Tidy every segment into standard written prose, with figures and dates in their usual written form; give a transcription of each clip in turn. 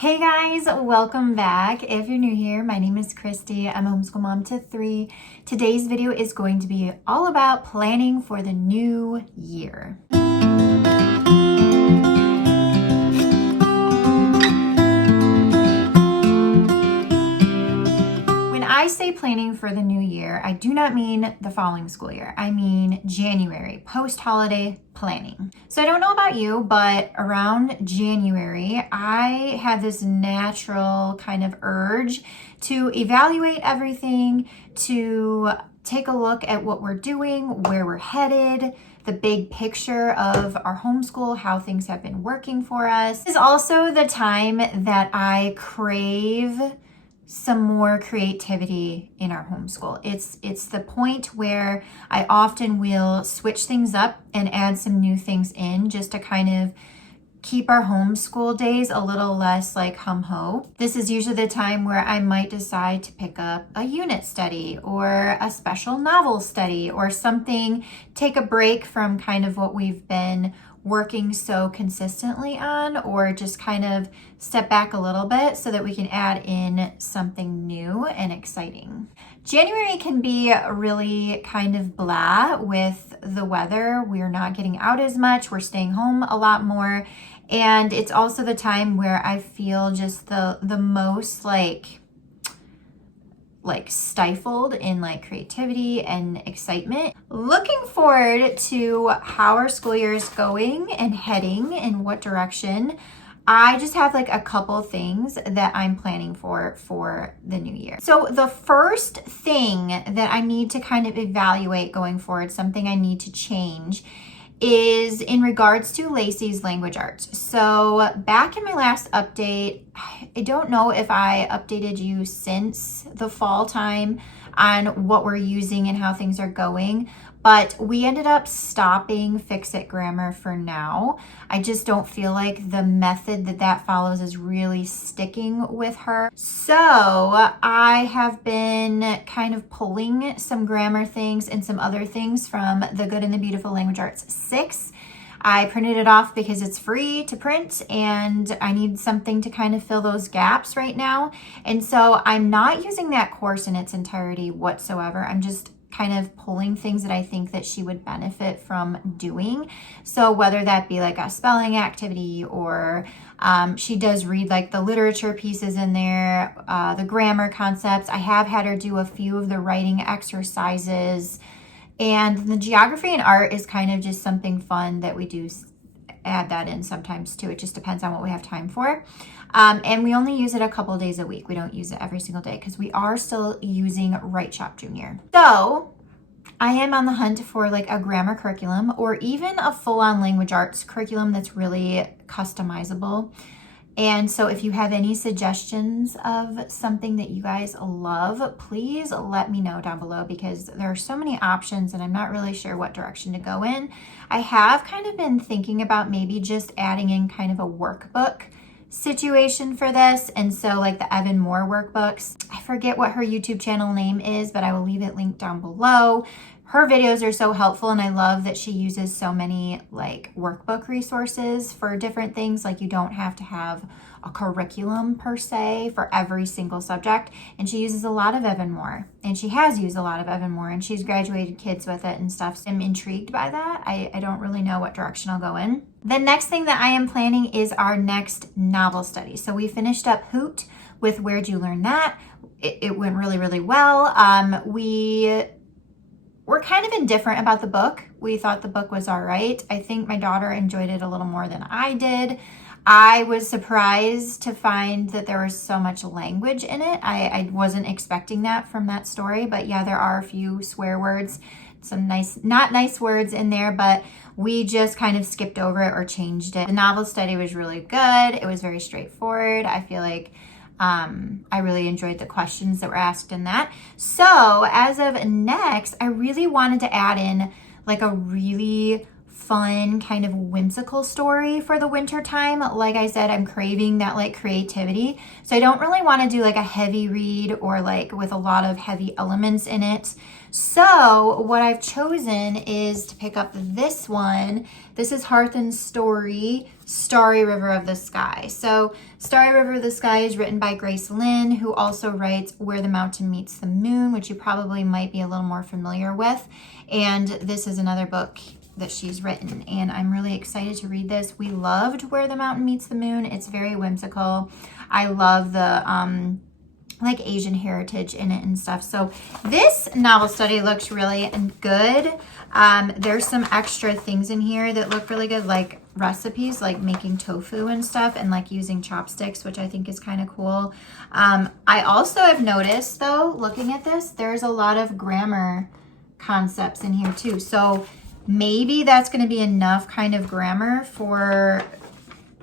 Hey guys, welcome back. If you're new here, my name is Christy. I'm a homeschool mom to 3. Today's video is going to be all about planning for the new year. When I say planning for the new year, I do not mean the following school year. I mean January, post-holiday planning. So I don't know about you, but around January, I have this natural kind of urge to evaluate everything, to take a look at what we're doing, where we're headed, the big picture of our homeschool, how things have been working for us. This is also the time that I crave some more creativity in our homeschool. It's the point where I often will switch things up and add some new things in just to kind of keep our homeschool days a little less like hum-ho. This is usually the time where I might decide to pick up a unit study or a special novel study or something, take a break from kind of what we've been working so consistently on, or just kind of step back a little bit so that we can add in something new and exciting. January can be really kind of blah with the weather. We're not getting out as much. We're staying home a lot more. And it's also the time where I feel just the most like stifled in like creativity and excitement. Looking forward to how our school year is going and heading in what direction. I just have like a couple things that I'm planning for the new year. So the first thing that I need to kind of evaluate going forward, something I need to change, is in regards to Lacey's language arts. So back in my last update, I don't know if I updated you since the fall time on what we're using and how things are going, but we ended up stopping Fix-It Grammar for now. I just don't feel like the method that follows is really sticking with her. So I have been kind of pulling some grammar things and some other things from The Good and the Beautiful Language Arts 6. I printed it off because it's free to print and I need something to kind of fill those gaps right now. And so I'm not using that course in its entirety whatsoever. I'm just kind of pulling things that I think that she would benefit from doing. So whether that be like a spelling activity or she does read like the literature pieces in there, the grammar concepts. I have had her do a few of the writing exercises. And the geography and art is kind of just something fun that we do add that in sometimes too. It just depends on what we have time for. And we only use it a couple days a week. We don't use it every single day because we are still using Right Shop Junior. So I am on the hunt for like a grammar curriculum or even a full-on language arts curriculum that's really customizable. And so if you have any suggestions of something that you guys love, please let me know down below because there are so many options and I'm not really sure what direction to go in. I have kind of been thinking about maybe just adding in kind of a workbook situation for this. And so like the Evan Moore workbooks, I forget what her YouTube channel name is, but I will leave it linked down below. Her videos are so helpful and I love that she uses so many like workbook resources for different things. Like you don't have to have a curriculum per se for every single subject. And she uses a lot of Evan Moore and she has used a lot of Evan Moore and she's graduated kids with it and stuff. So I'm intrigued by that. I don't really know what direction I'll go in. The next thing that I am planning is our next novel study. So we finished up Hoot with Where'd You Learn That? It went really, really well. We're kind of indifferent about the book. We thought the book was all right. I think my daughter enjoyed it a little more than I did. I was surprised to find that there was so much language in it. I wasn't expecting that from that story, but yeah, there are a few swear words, some not nice words in there, but we just kind of skipped over it or changed it. The novel study was really good. It was very straightforward. I feel like I really enjoyed the questions that were asked in that. So as of next, I really wanted to add in like a really fun, kind of whimsical story for the winter time. Like I said, I'm craving that like creativity. So I don't really want to do like a heavy read or like with a lot of heavy elements in it. So what I've chosen is to pick up this one. This is Hearth and Story, Starry River of the Sky. So Starry River of the Sky is written by Grace Lynn, who also writes Where the Mountain Meets the Moon, which you probably might be a little more familiar with. And this is another book that she's written, and I'm really excited to read this. We loved Where the Mountain Meets the Moon. It's very whimsical. I love the like Asian heritage in it and stuff. So this novel study looks really good. There's some extra things in here that look really good, like recipes, like making tofu and stuff, and like using chopsticks, which I think is kind of cool. I also have noticed, though, looking at this, there's a lot of grammar concepts in here too. So maybe that's going to be enough kind of grammar for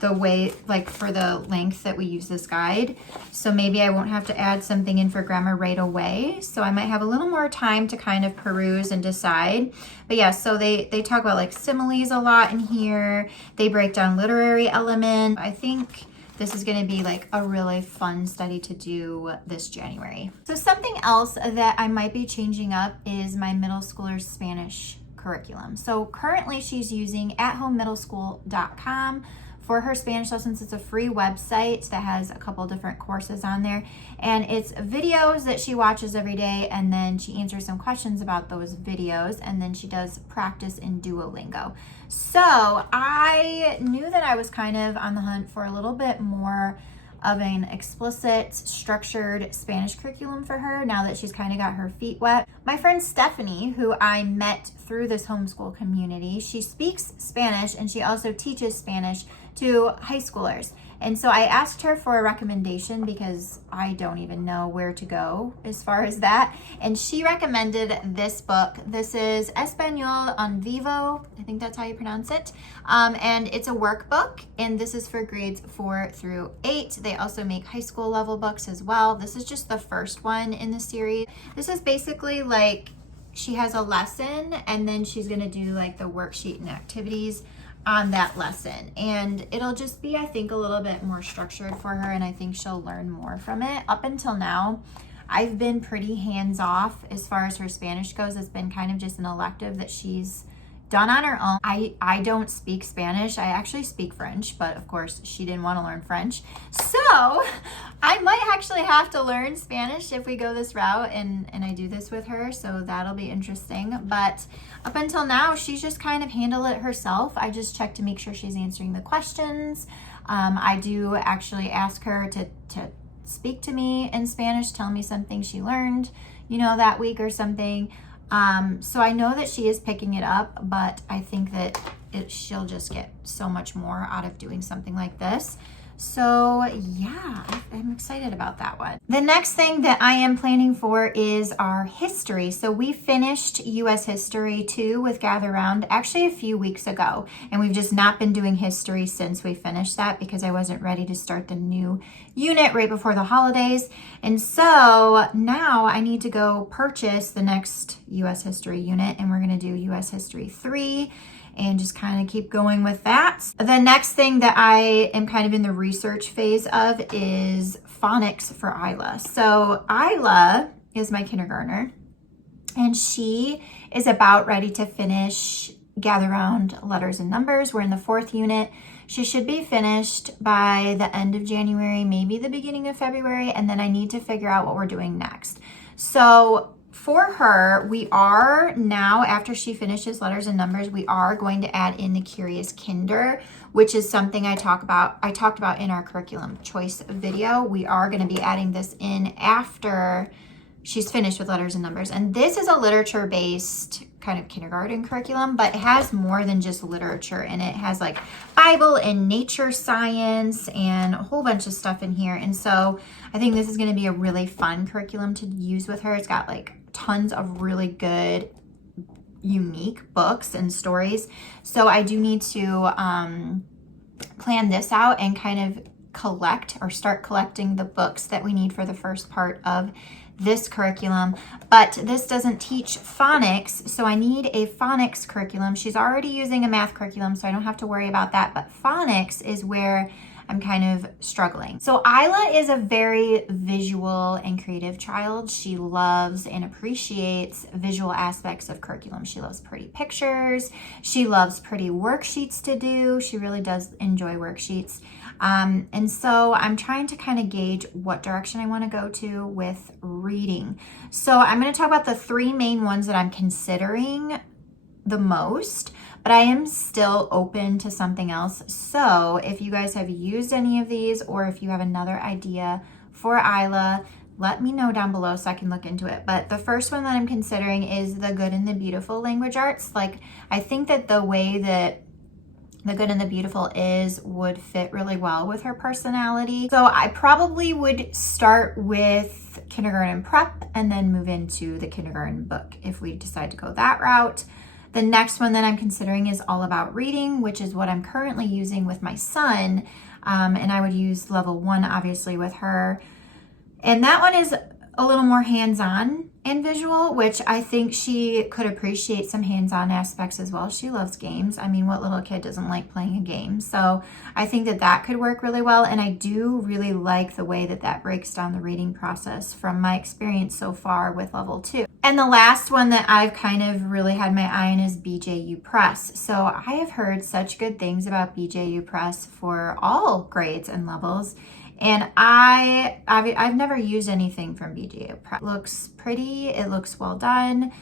the way, like for the length that we use this guide. So maybe I won't have to add something in for grammar right away. So I might have a little more time to kind of peruse and decide. But yeah, so they talk about like similes a lot in here. They break down literary element. I think this is going to be like a really fun study to do this January. So something else that I might be changing up is my middle schooler's Spanish curriculum. So currently she's using athomemiddleschool.com for her Spanish lessons. It's a free website that has a couple different courses on there, and it's videos that she watches every day, and then she answers some questions about those videos, and then she does practice in Duolingo. So I knew that I was kind of on the hunt for a little bit more of an explicit, structured Spanish curriculum for her now that she's kind of got her feet wet. My friend Stephanie, who I met through this homeschool community, she speaks Spanish and she also teaches Spanish to high schoolers. And so I asked her for a recommendation because I don't even know where to go as far as that. And she recommended this book. This is Español en Vivo. I think that's how you pronounce it. And it's a workbook, and this is for grades 4 through 8. They also make high school level books as well. This is just the first one in the series. This is basically like she has a lesson, and then she's going to do like the worksheet and activities on that lesson, and it'll just be, I think, a little bit more structured for her, and I think she'll learn more from it. Up until now, I've been pretty hands-off as far as her Spanish goes. It's been kind of just an elective that she's done on her own. I don't speak Spanish. I actually speak French, but of course she didn't want to learn French. So I might actually have to learn Spanish if we go this route and I do this with her. So that'll be interesting. But up until now, she's just kind of handled it herself. I just check to make sure she's answering the questions. I do actually ask her to speak to me in Spanish, tell me something she learned, that week or something. So I know that she is picking it up, but I think that she'll just get so much more out of doing something like this. So yeah, I'm excited about that one. The next thing that I am planning for is our history. So we finished US History 2 with Gather Round actually a few weeks ago, and we've just not been doing history since we finished that because I wasn't ready to start the new unit right before the holidays. And so now I need to go purchase the next US History unit, and we're going to do US History 3 and just kind of keep going with that. The next thing that I am kind of in the research phase of is phonics for Isla. So Isla is my kindergartner, and she is about ready to finish Gather Round Letters and Numbers. We're in the 4th unit. She should be finished by the end of January, maybe the beginning of February, and then I need to figure out what we're doing next. So for her, we are now, after she finishes Letters and Numbers, we are going to add in the Curious Kinder, which is something I talked about in our curriculum choice video. We are going to be adding this in after she's finished with Letters and Numbers. And this is a literature-based kind of kindergarten curriculum, but it has more than just literature in it. It has like Bible and nature science and a whole bunch of stuff in here. And so I think this is going to be a really fun curriculum to use with her. It's got like tons of really good, unique books and stories. So I do need to plan this out and kind of collect or start collecting the books that we need for the first part of this curriculum. But this doesn't teach phonics, so I need a phonics curriculum. She's already using a math curriculum, so I don't have to worry about that. But phonics is where I'm kind of struggling. So Isla is a very visual and creative child. She loves and appreciates visual aspects of curriculum. She loves pretty pictures. She loves pretty worksheets to do. She really does enjoy worksheets. And so I'm trying to kind of gauge what direction I want to go to with reading. So I'm going to talk about the three main ones that I'm considering the most, but I am still open to something else. So if you guys have used any of these, or if you have another idea for Isla, let me know down below so I can look into it. But the first one that I'm considering is the Good and the Beautiful language arts. Like, I think that the way that the Good and the Beautiful would fit really well with her personality. So I probably would start with kindergarten prep and then move into the kindergarten book if we decide to go that route. The next one that I'm considering is All About Reading, which is what I'm currently using with my son. And I would use level 1, obviously, with her. And that one is a little more hands-on and visual, which I think she could appreciate some hands-on aspects as well. She loves games. I mean, what little kid doesn't like playing a game? So I think that that could work really well. And I do really like the way that that breaks down the reading process from my experience so far with level 2. And the last one that I've kind of really had my eye on is BJU Press. So I have heard such good things about BJU Press for all grades and levels. And I've never used anything from BJU Press. It looks pretty, it looks well done.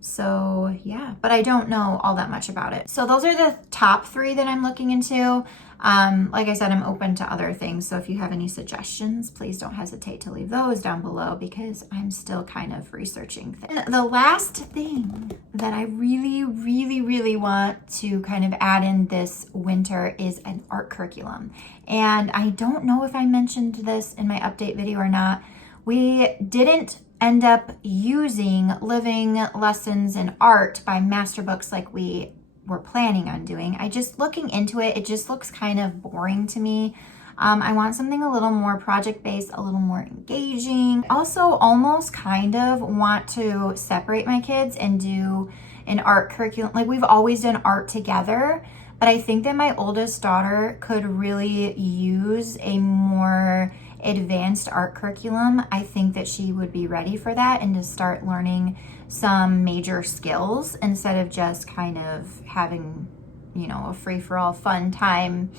So yeah, but I don't know all that much about it. So those are the top 3 that I'm looking into. Like I said, I'm open to other things. So if you have any suggestions, please don't hesitate to leave those down below because I'm still kind of researching things. And the last thing that I really want to kind of add in this winter is an art curriculum. And I don't know if I mentioned this in my update video or not. We didn't end up using living lessons in art by master books like we were planning on doing. Looking into it, it just looks kind of boring to me. I want something a little more project-based, a little more engaging. Also, almost kind of want to separate my kids and do an art curriculum. Like, we've always done art together, but I think that my oldest daughter could really use a more advanced art curriculum. I think that she would be ready for that and to start learning some major skills instead of just kind of having, you know, a free-for-all fun time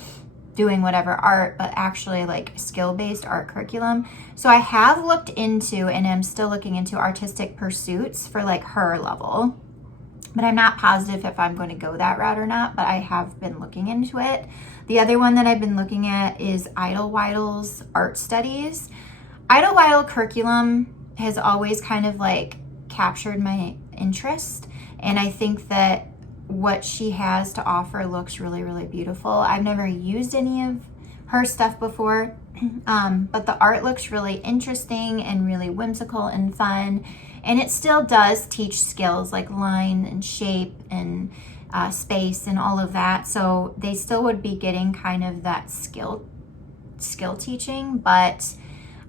doing whatever art, but actually like skill-based art curriculum. So I have looked into, and I'm still looking into, artistic pursuits for like her level, but I'm not positive if I'm going to go that route or not, but I have been looking into it. The other one that I've been looking at is Idlewidle's art studies. Idlewidle curriculum has always kind of like captured my interest, and I think that what she has to offer looks really beautiful. I've never used any of her stuff before, but the art looks really interesting and really whimsical and fun, and it still does teach skills like line and shape and space and all of that. So they still would be getting kind of that skill teaching, but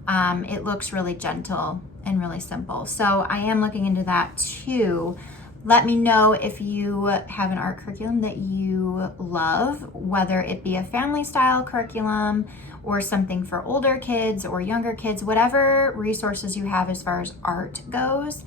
it looks really gentle and really simple. So I am looking into that too. Let me know if you have an art curriculum that you love, whether it be a family style curriculum or something for older kids or younger kids, whatever resources you have as far as art goes.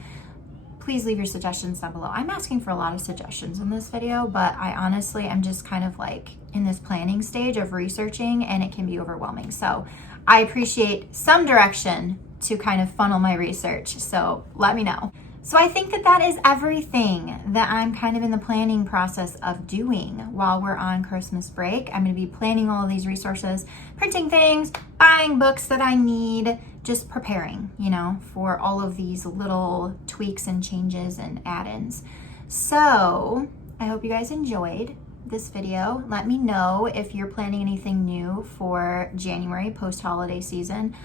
Please leave your suggestions down below. I'm asking for a lot of suggestions in this video, but I honestly am just kind of like in this planning stage of researching, and it can be overwhelming. So I appreciate some direction to kind of funnel my research. So let me know. So I think that that is everything that I'm kind of in the planning process of doing while we're on Christmas break. I'm going to be planning all of these resources, printing things, buying books that I need, just preparing, you know, for all of these little tweaks and changes and add-ins. So I hope you guys enjoyed this video. Let me know if you're planning anything new for January post-holiday season.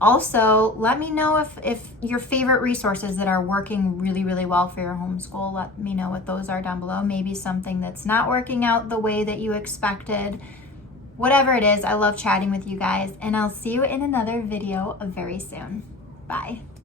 Also, let me know if your favorite resources that are working really well for your homeschool, let me know what those are down below. Maybe something that's not working out the way that you expected. whatever it is, I love chatting with you guys, and I'll see you in another video very soon. Bye.